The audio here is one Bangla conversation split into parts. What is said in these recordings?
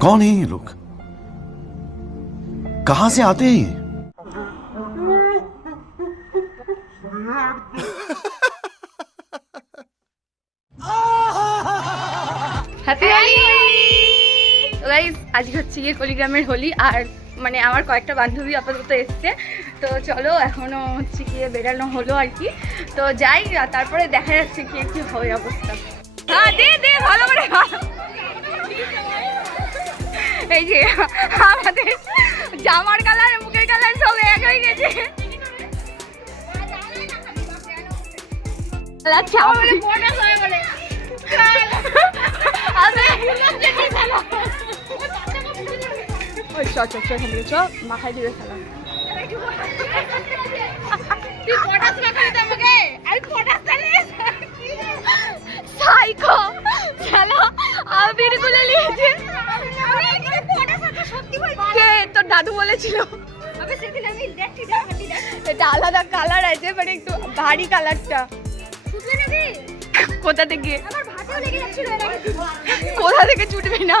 कौन है ये लोग? कहा से आते हैं Happy Holi! গাইস আজকে হচ্ছে গিয়ে কলিগ্রামের হোলি আর মানে আমার কয়েকটা বান্ধবী আপাতত এসছে তো চলো এখনও হচ্ছে গিয়ে বেরানো হলো আর কি তো যাই তারপরে দেখা যাচ্ছে কি কি হবে অবস্থা হ্যাঁ দে দে ভালো করে এই যে আমাদের জামার কালার মুখের কালার সব এক হয়ে গেছে আচ্ছা ওই চ চ চ এখান থেকে চ মাথায় দিবে খেলা। সাইকো খেলা আবিরগুলো নিয়েছে। কে? তোর দাদু বলেছিল। এটা আলাদা কালার আছে মানে একটু ভারী কালারটা কোথা থেকে? কোথা থেকে ছুটবে না?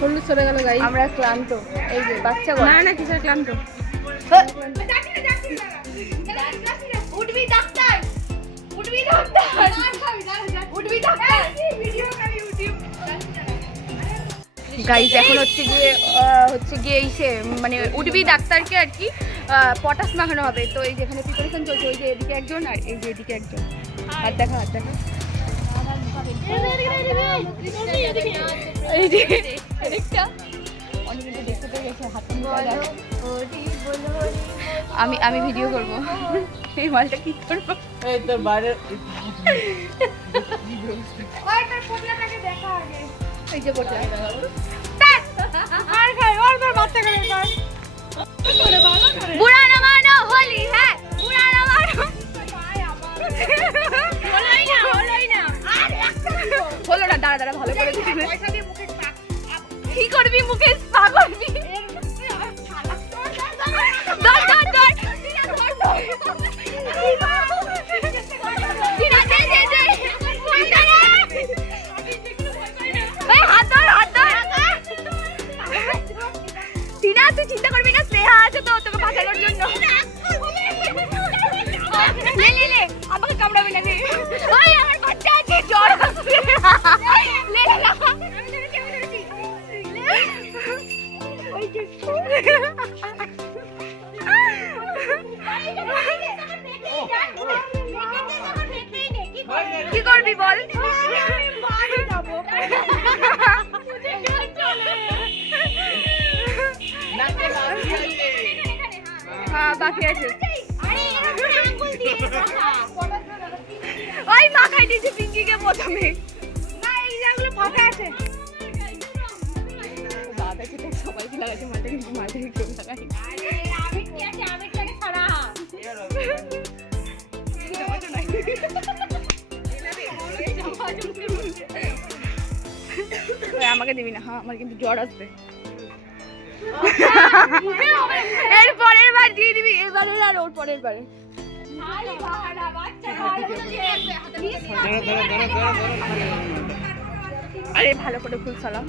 হলুদ চলে গেল গাই আমরা ক্লান্ত। এই যে বাচ্চা না না কিসের ক্লান্ত? না। উঠবি ডাক্তার। উঠবি ডাক্তার। উঠবি ডাক্তার। ভিডিও গাইজ এখন হচ্ছে গিয়ে হচ্ছে গিয়ে এই সে মানে উঠবি ডাক্তারকে আর কি পটাশ মাখানো হবে। তো এই যেখানে প্রিপারেশন চলছে। ওই যে এদিকে একজন আর এই যে এদিকে একজন। হাত দেখা হাত দেখা। এই যে আরেকটা। অনেকে দেখতে পেয়ে গেছে হাত আমি আমি ভিডিও করব। এই মালটা কি করব? এই তো বাইরে ওই তোর পোটলাটাকে দেখা আগে। এই যে করতে আর খাই ওর তোর বাচ্চা করে কর বুড়া না মানো হোলি হ্যাঁ। বুড়া না মানো হলোই না হলোই না। আর হলো না দাঁড়া দাঁড়া ভালো করে পয়সা দিয়ে কি করবি মুখে স্পা কি করবি বল? হ্যাঁ বাকি আছে। ওই মাখাই দিয়েছে পিঙ্কিকে প্রথমে। দাদা সেটা সবাইকে লাগাচ্ছে মাথা কিন্তু মাথায় কেউ লাগাই আমাকে দিবি না হ্যাঁ আমার কিন্তু জ্বর আসবে। এর পরের বার দিয়ে দিবি, এবারের আর ওর পরের বারে। আরে, ভালো করে ফুল সালাম।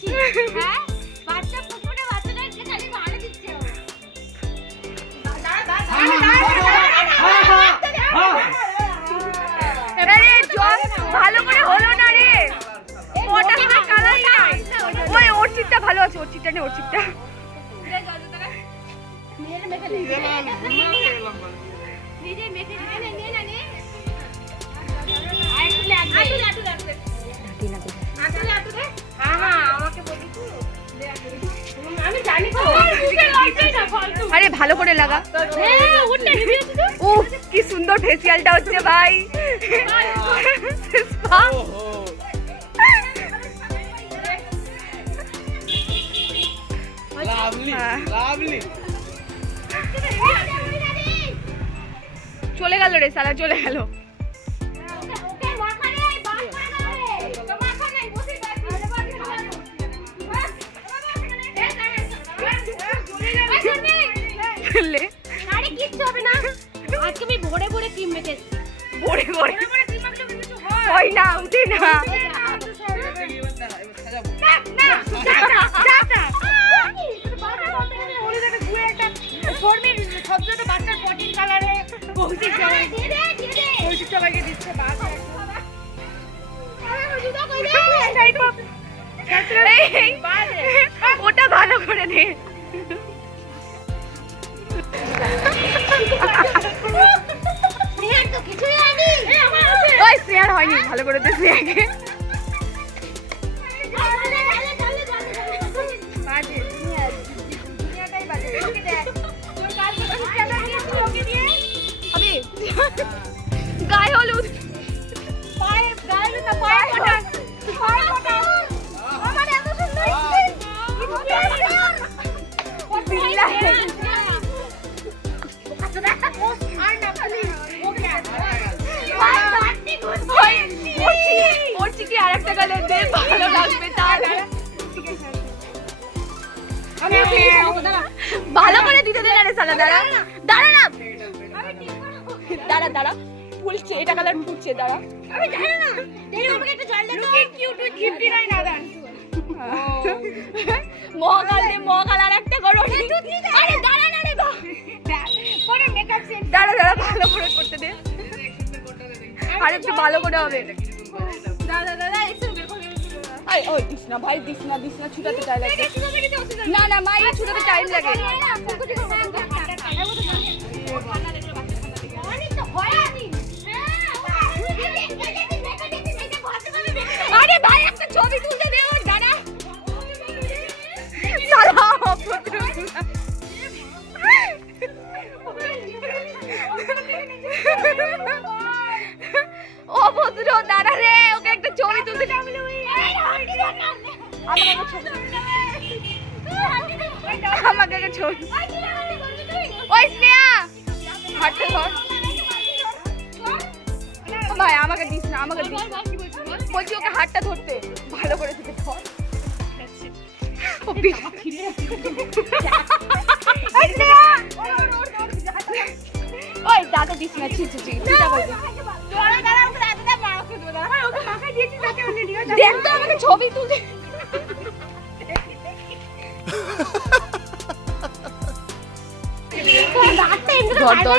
বাচ্চা ওর চিপটা ভালো আছে ওর চিপটা ওর চিপটা আমাকে বলি আরে ভালো করে লাগা। ও কি সুন্দর ফেসিয়ালটা হচ্ছে ভাই। হ্যাঁ। লাভলি চলে গেল রে সালা চলে গেল। লে আরে কিচ্ছু হবে না। আজকে আমি ভোরে ভোরে ক্রিম মেখেছি বড়ে বড়ে হয়। না উঠে না। ওটা ভালো করে নে। ওই স্নেহার হয়নি ভালো করে স্নেহাকে হবে গায়ে হলুদ। ওই, একটা গালে দে ভালো লাগবে তার। ভালো করে দিতে দে না রে সালা দাঁড়া। দাঁড়া না। দাঁড়া দাঁড়া ফুলছে এটা কালার ফুলছে দাঁড়া। মহাকাল দে মহাকাল আর একটা করো আরে দাঁড়া না রে বা দাঁড়া দাঁড়া ভালো করে করতে দে। আর একটু ভালো করে হবে। আই ও দিস না ভাই দিস না দিস না ছুটাতে টাইম লাগে না না মাই ছুটাতে টাইম লাগে আরে ভাই একটা ছবি তুলতে দে ওর দাঁড়া সালা অভদ্র অভদ্র দাঁড়া রে, ওকে একটা ছবি তুলতে আমাকে ছবি ওই স্নেহা হাঁটতে ধর। ভাই, আমাকে দিস না, আমাকে দিস বলছি ওকে হাতটা ধরতে, ভালো করে দিতে ধর। ও ওই দাদা দিস না ছি ছি ছি। চিন্তা করবি দেখ তো আমাকে ছবি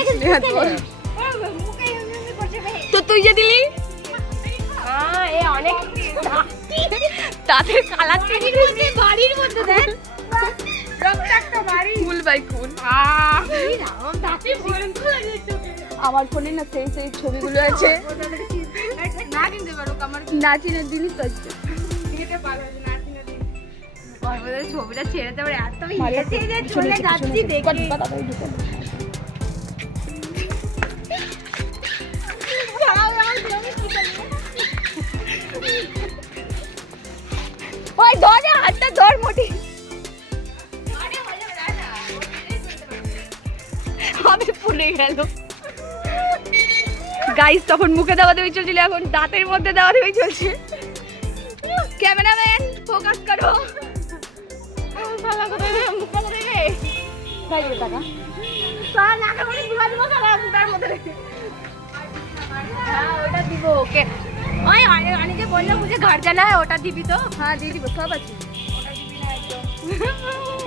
স্নেহা ধর তো তুই যে দিলি? তাদের কালার বাড়ির মধ্যে দেখ। Full by full. আমার ফোনে না সেই সেই ছবিগুলো আছে। না কিনতে পারো আমার নাচিনের জিনিস আছে। ছবিটা ছেড়ে এত চলে যাচ্ছি দেখে। ওই ধর হাতটা ধর মোটি। আমি ফুলে গেল গাইস তখন মুখে দেওয়া দেওয়াই চলছিল এখন দাঁতের মধ্যে দেওয়া দেওয়াই চলছে। ক্যামেরাম্যান ফোকাস করো। হ্যাঁ, অনেকে বলল মুঝে ঘর জানা হয় ওটা দিবি তো হ্যাঁ দিয়ে দিব। সব আছে।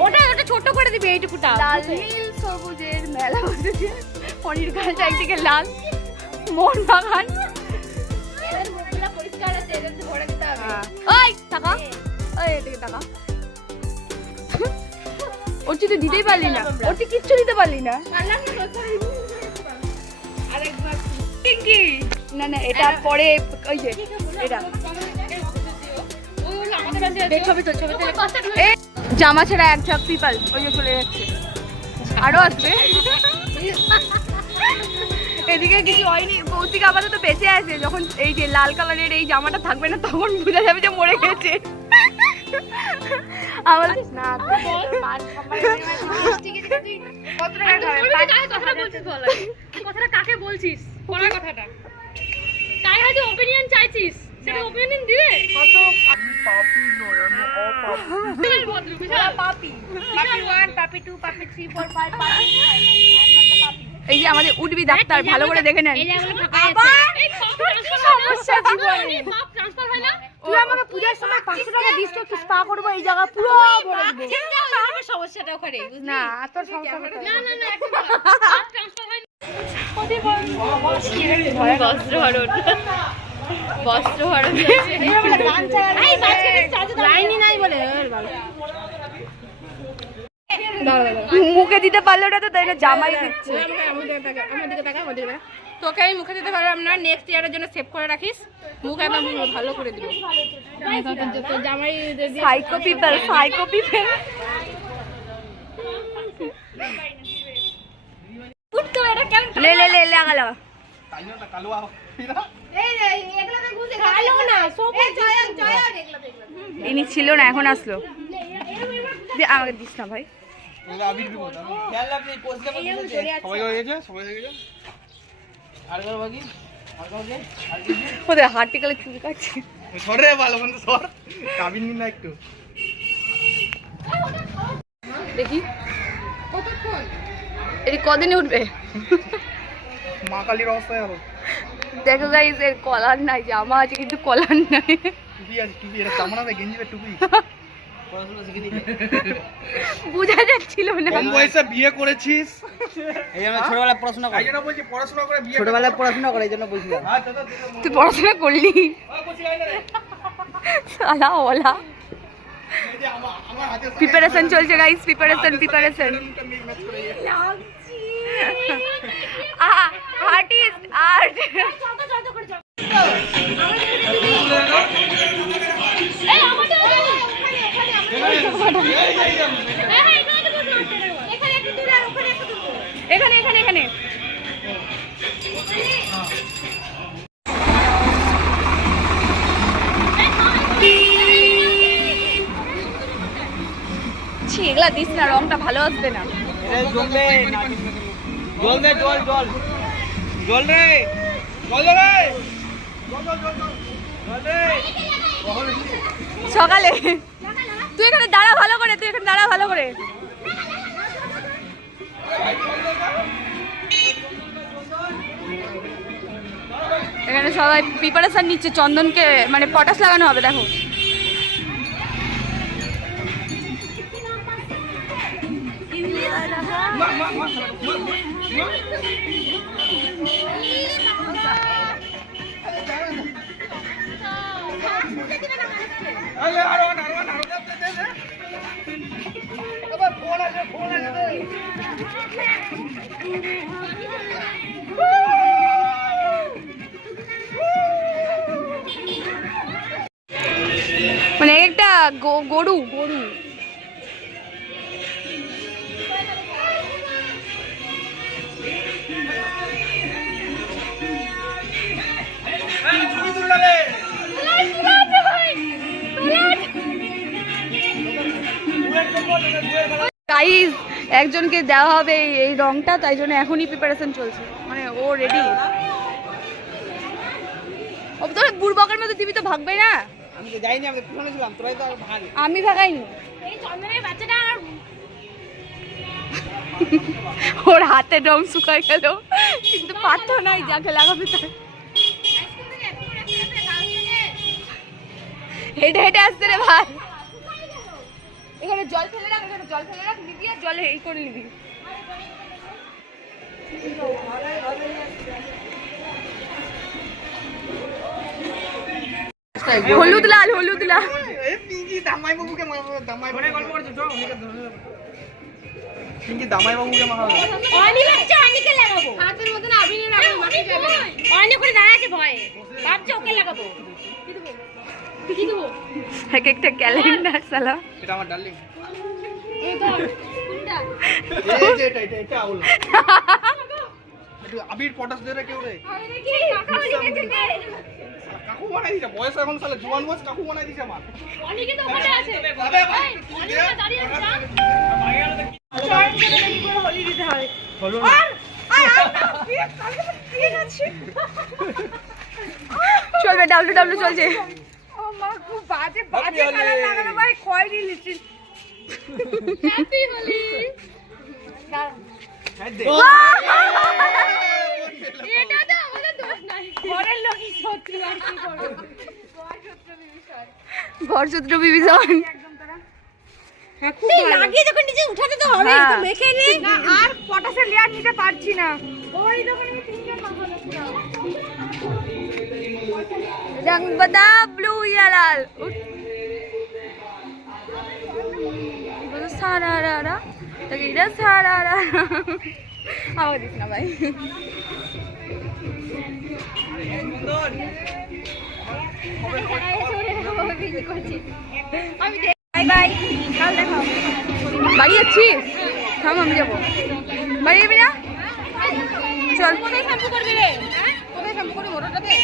ওটা ওটা ছোট করে দিবি এইটুকুটা লাল নীল সবুজের মেলা বসেছে। পনির গালটা একদিকে লাল। মোহন বাগান তো হবে ওই টাকা। ওই এদিকে টাকা। ওর তুই দিতেই পারলি না। ওর তুই কিচ্ছু দিতে পারলি না। না না এটা পরে ওই যে এটা। জামা ছাড়া এক ঝাঁক পিপাল ওই যে চলে যাচ্ছে। আরও আসবে। এদিকে কিছু হয়নি কৌশিক আপাতত বেঁচে আছে যখন এই যে লাল কালারের এই জামাটা থাকবে না তখন বোঝা যাবে যে মরে গেছে? কথাটা কাকে বলছিস বলার কথাটা তাই হয়তো ওপিনিয়ন চাইছিস সেটা ওপিনিয়ন দিবে কত পাপি নয় আমি অপাপি। পাপি। পাপি 1 পাপি 2 পাপি 3 4 5 পাপি এই যে আমাদের উঠবি ডাক্তার ভালো করে দেখে নেন। সমস্যা জীবনে? পাপ ট্রান্সফার হয় না। তুই আমাকে পূজার সময় পাঁচশো টাকা দিস তো স্পা করব এই জায়গা পুরো আমার সমস্যাটা ওখানে না তোর সমস্যা না না না এখন পাপ ট্রান্সফার হয় না। বস্ত্রহরণ বস্ত্রহরণ এই মাঝখানে চাচু লাইনই নাই বলে এর বাবা। দাঁড়া, দাঁড়া, দাঁড়া। মুখে দিতে পারলো না তো তাই না জামাই দিচ্ছে তুই আমাকে আমার দিকে তাকা, আমার দিকে তাকা, আমার দিকে তাকা। তোকে আমি মুখে দিতে পারলাম না নেক্সট ইয়ারের জন্য সেভ করে রাখিস মুখ একদম ভালো করে দিবি তো জামাই যদি সাইকো পিপল সাইকো পিপল ले ले ले लगा लगा ভালো না সব ইনি ছিল না এখন আসলো দে, আমাকে দিস না ভাই সবাই হয়ে গেছে? সবাই হয়ে গেছে? আর কারও বাকি? ওদের হাঁটি গেলে চুল কাটছে। সর রে ভালো বন্ধু সর। কাবিন নিন না একটু। দেখি। এটি কদিনে উঠবে? মা কালীর অবস্থায় আরও দেখো গাইস এর কলার নাই জামা আছে কিন্তু কলার নাই। টুপি আছে টুপি এটা চামড়া না গেঞ্জি টুপি? বোঝা যাচ্ছিল না। কম বয়সে বিয়ে করেছিস? এই জন্য ছোটবেলায় পড়াশোনা করে। জন্য বলছি পড়াশোনা করে বিয়ে ছোটবেলায় পড়াশোনা করে এই জন্য বলছিলাম। হ্যাঁ তুই পড়াশোনা করলি? সালা ওলা। এই প্রিপারেশন চলছে guys preparation preparation artist art এখানে এখানে এখানে ছি এগুলা দিস না রংটা ভালো আসবে না। জল দে রে। রে সকালে তুই এখানে দাঁড়া ভালো করে, তুই এখানে দাঁড়া ভালো করে। এখানে সবাই প্রিপারেশন নিচ্ছে, চন্দনকে মানে পটাশ লাগানো হবে, দেখো। মানে এক একটা গরু গরু। গাইজ একজনকে দেওয়া হবে এই- এই রংটা তাই জন্য এখনই প্রিপারেশন চলছে। মানে ও রেডি ও তোর বুড়বকের মতো দিবি তো ভাগবে না। আমি তো যাইনি আমি তো ছিলাম তোরাই তো আর ভাগ আমি ভাগাইনি। এই চন্দনের বাচ্চাটা আর ওর হাতে রং শুকায় গেল। কিন্তু পাথর নাই যাকে লাগাবে তার হেঁটে হেঁটে আসতে রে ভাই। এখানে জল ফেলে রাখ এখানে জল ফেলে রাখ নিবি আর জলে এই করে নিবি। হলুদ লাল হলুদ লাল। দামাই বাবুকে দামাই বাবু গল্প করছ তো পিঙ্কি দামাই বাবুকে মারবো অনি বাচ্চা অনিকে লাগাবো। হাতের মতন যাবে অনি করে ভয়ে। ভাবছে ওকে লাগাবো। এক একটা ক্যালেন্ডার সালা এটা আমার ডার্লিং। আবির পটাশ দে কেউ রে। কাকা হোলি খেলছে কে? কাকু বানাই দিছে বয়স এখন সালে জোয়ান বয়স কাকু বানাই দিছে আমার। অনি কিন্তু ওখানে আছে। আবে ভাই, এই, অনি ওখানে দাঁড়িয়ে আছে জান। হলো। না। চলবে ডাব্লিউ ডাব্লিউ চলছে Happy Holi! হ্যাপি হোলি হ্যাঁ, এটা তো আমাদের দোষ নাই। ঘরের লোকই সত্যি আর কি করব? ভরসূত্র বিভীষণ। লাগিয়ে যখন নিজে উঠাতে তো হবে হ্যাঁ। মেখে নে। আর পটাশের লেয়ার নিতে পারছি না। ওই দোকানে বদা ব্লু ইয়া লাল বলো সারা রা রা তগিরা সারা রা আমাকে দিস না ভাই বাড়ি যাচ্ছিস থাম আমি যাব বাড়ি যাবি না চল কোথায় শ্যাম্পু করবি রে কোথায় শ্যাম্পু করবি মোটরটাতে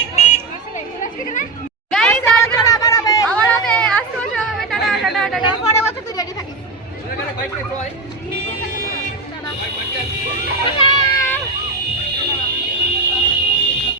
পরে বছর তুই রেডি থাকিস।